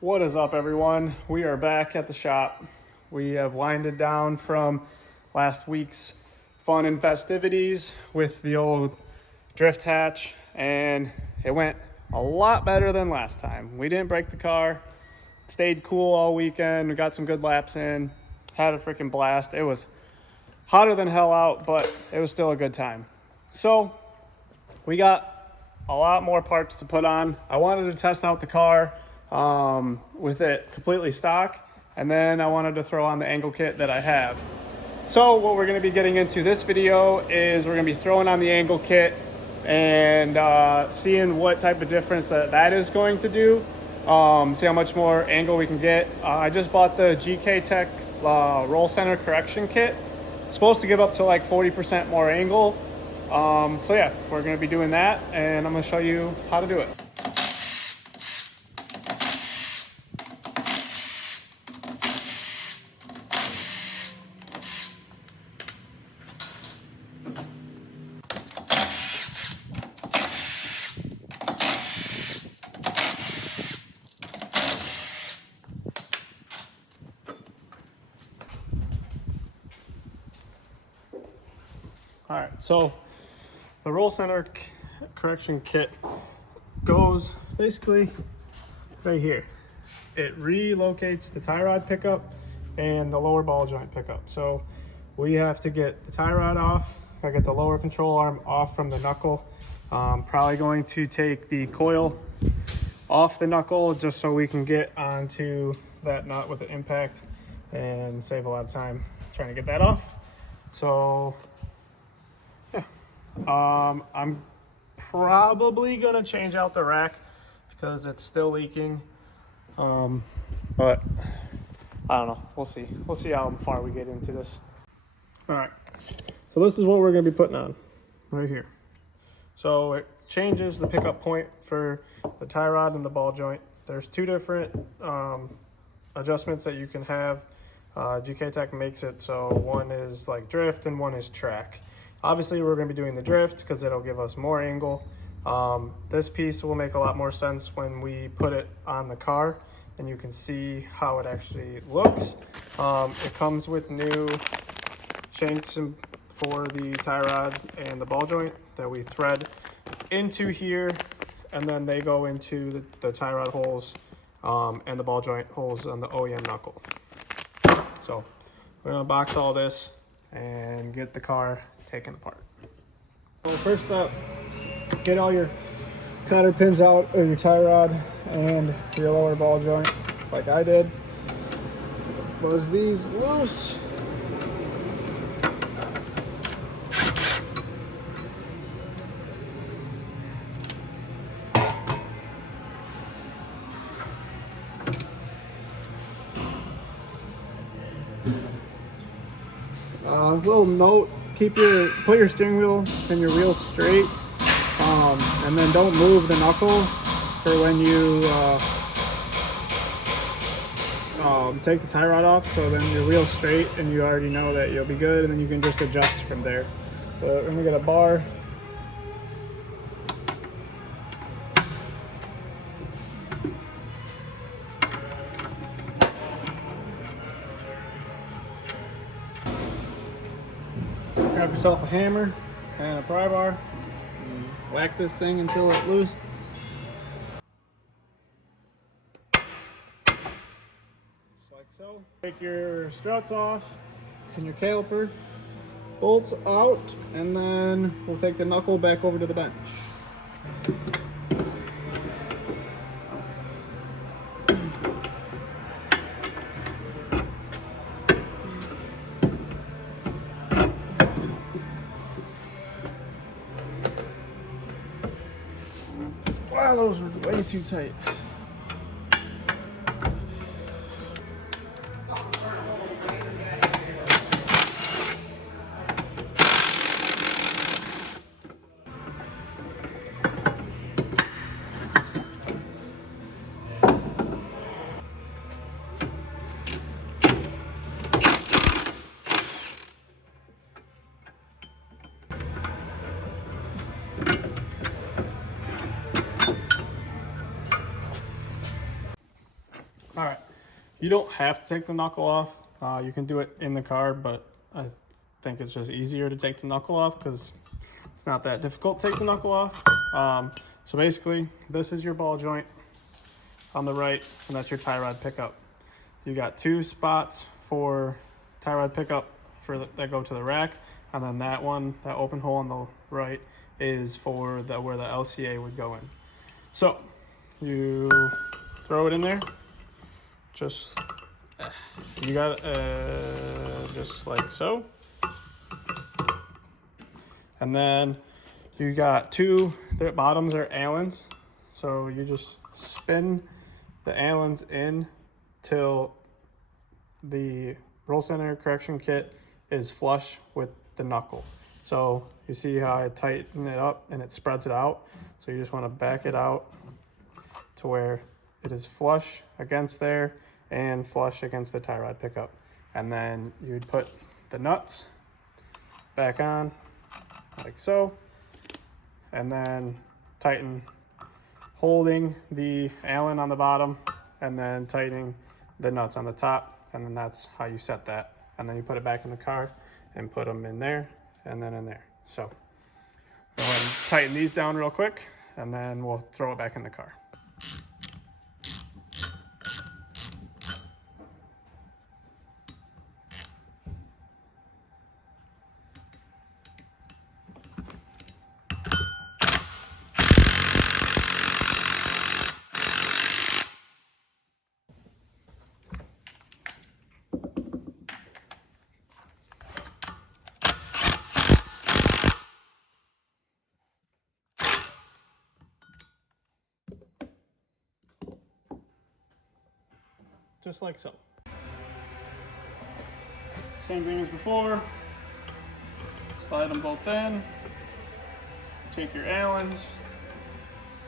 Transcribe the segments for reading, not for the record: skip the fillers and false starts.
What is up, everyone? We are back at the shop. We have winded down from last week's fun and festivities with the old drift hatch, and it went a lot better than last time. We didn't break the car, stayed cool all weekend, we got some good laps in, had a freaking blast. It was hotter than hell out, but it was still a good time. So we got a lot more parts to put on. I wanted to test out the car with it completely stock, and then I wanted to throw on the angle kit that I have. So what we're going to be getting into this video is we're going to be throwing on the angle kit and seeing what type of difference that is going to do. See how much more angle we can get. I just bought the GK Tech roll center correction kit. It's supposed to give up to like 40% more angle. So yeah, we're going to be doing that, and I'm going to show you how to do it. All right, so the roll center correction kit goes basically right here. It relocates the tie rod pickup and the lower ball joint pickup. So we have to get the tie rod off. I get the lower control arm off from the knuckle. Probably going to take the coil off the knuckle just so we can get onto that nut with the impact and save a lot of time trying to get that off. So yeah, I'm probably gonna change out the rack because it's still leaking, but I don't know, we'll see how far we get into this. All right, so this is what we're gonna be putting on right here. So it changes the pickup point for the tie rod and the ball joint. There's two different adjustments that you can have. GK Tech makes it so one is like drift and one is track. Obviously we're going to be doing the drift because it'll give us more angle. This piece will make a lot more sense when we put it on the car and you can see how it actually looks. It comes with new shanks for the tie rod and the ball joint that we thread into here, and then they go into the tie rod holes and the ball joint holes on the OEM knuckle. So we're going to box all this and get the car taken apart. So first up, get all your cotter pins out of your tie rod and your lower ball joint like I did. Buzz these loose. Little note, put your steering wheel and your wheels straight, and then don't move the knuckle for when you take the tie rod off, so then your wheel's straight and you already know that you'll be good, and then you can just adjust from there. But we're gonna get a bar. Grab yourself a hammer and a pry bar and whack this thing until it loose. Just like so. Take your struts off and your caliper, bolts out, and then we'll take the knuckle back over to the bench. Wow, those are way too tight. All right, you don't have to take the knuckle off. You can do it in the car, but I think it's just easier to take the knuckle off because it's not that difficult to take the knuckle off. So basically, this is your ball joint on the right, and that's your tie rod pickup. You got 2 spots for tie rod pickup that go to the rack, and then that one, that open hole on the right, is for where the LCA would go in. So you throw it in there, just you got just like so, and then you got 2. The bottoms are Allens, so you just spin the Allens in till the roll center correction kit is flush with the knuckle. So you see how I tighten it up and it spreads it out. So you just want to back it out to where it is flush against there and flush against the tie rod pickup. And then you'd put the nuts back on like so, and then tighten, holding the Allen on the bottom and then tightening the nuts on the top, and then that's how you set that. And then you put it back in the car and put them in there and then in there. So go ahead and tighten these down real quick, and then we'll throw it back in the car. Just like so. Same thing as before. Slide them both in. Take your Allens,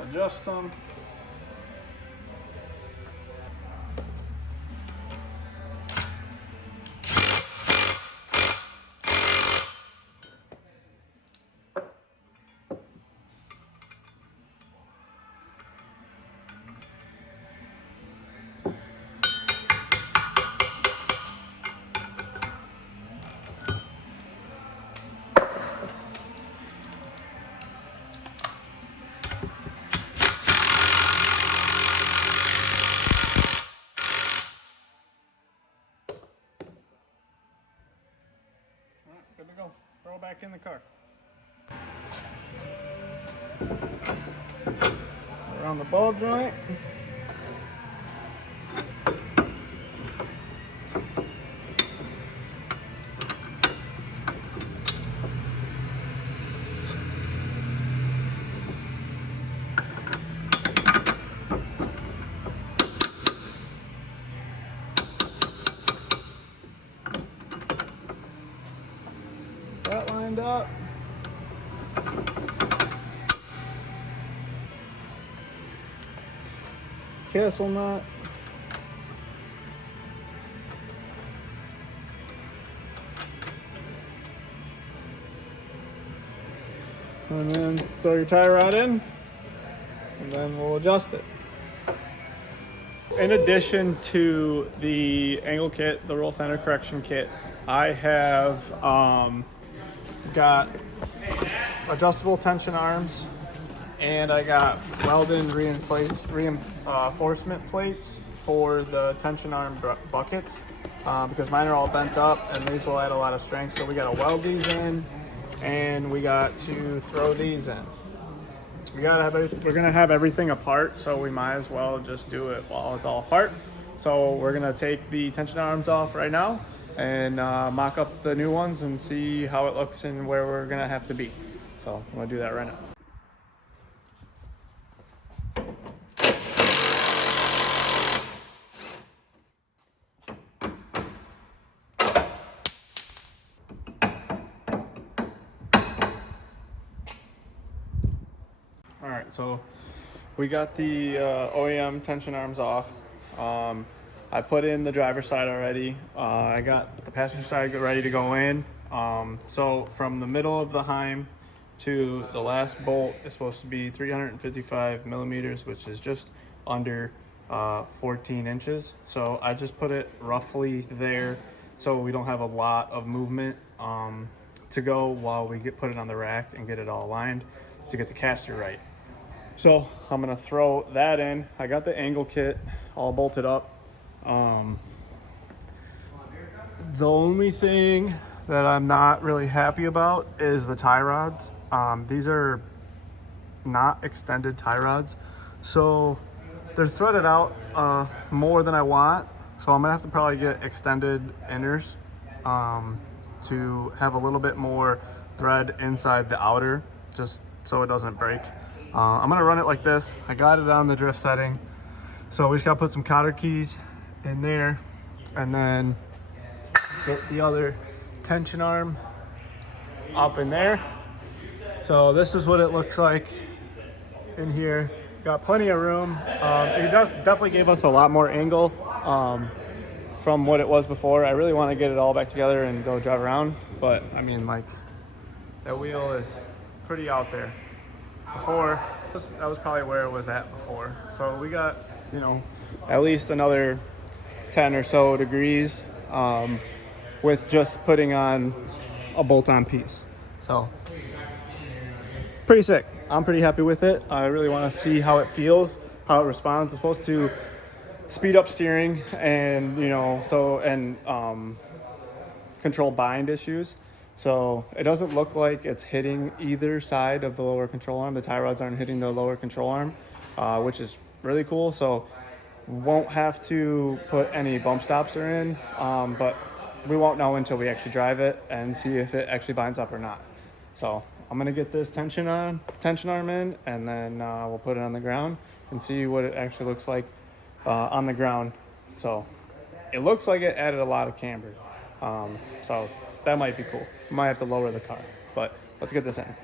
adjust them. Good to go. Throw it back in the car. Around the ball joint. That lined up. Castle nut. And then throw your tie rod in, and then we'll adjust it. In addition to the angle kit, the roll center correction kit, I have got adjustable tension arms, and I got welded reinforcement plates for the tension arm buckets because mine are all bent up and these will add a lot of strength. So we got to weld these in, and we got to throw these in. We're gonna have everything apart, so we might as well just do it while it's all apart. So we're gonna take the tension arms off right now and mock up the new ones and see how it looks and where we're gonna have to be. So I'm gonna do that right now. All right, so we got the OEM tension arms off. I put in the driver's side already. I got the passenger side ready to go in. So from the middle of the heim to the last bolt is supposed to be 355 millimeters, which is just under 14 inches. So I just put it roughly there so we don't have a lot of movement to go while we put it on the rack and get it all aligned to get the caster right. So I'm gonna throw that in. I got the angle kit all bolted up. The only thing that I'm not really happy about is the tie rods. These are not extended tie rods, so they're threaded out more than I want. So I'm gonna have to probably get extended inners to have a little bit more thread inside the outer, just so it doesn't break. I'm gonna run it like this. I got it on the drift setting, so we just gotta put some cotter keys in there and then get the other tension arm up in there. So this is what it looks like in here. Got plenty of room. It definitely gave us a lot more angle from what it was before. I really want to get it all back together and go drive around, but I mean, like, that wheel is pretty out there. Before, that was probably where it was at before. So we got, you know, at least another 10 or so degrees with just putting on a bolt-on piece. So pretty sick. I'm pretty happy with it. I really want to see how it feels, how it responds. It's supposed to speed up steering and, you know, control bind issues. So it doesn't look like it's hitting either side of the lower control arm. The tie rods aren't hitting the lower control arm, which is really cool. So won't have to put any bump stops in, but we won't know until we actually drive it and see if it actually binds up or not. So I'm gonna get this tension arm in, and then we'll put it on the ground and see what it actually looks like on the ground. So it looks like it added a lot of camber. So that might be cool. Might have to lower the car, but let's get this in.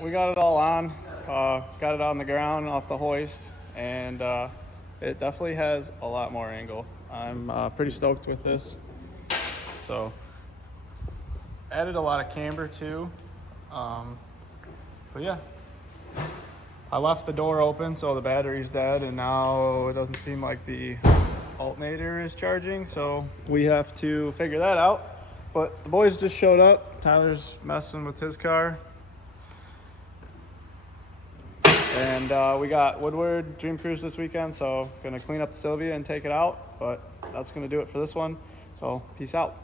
We got it all on, got it on the ground off the hoist, and it definitely has a lot more angle. I'm pretty stoked with this. So added a lot of camber too, but yeah. I left the door open so the battery's dead, and now it doesn't seem like the alternator is charging, so we have to figure that out. But the boys just showed up. Tyler's messing with his car. And we got Woodward Dream Cruise this weekend, so gonna clean up the Sylvia and take it out, but that's gonna do it for this one. So peace out.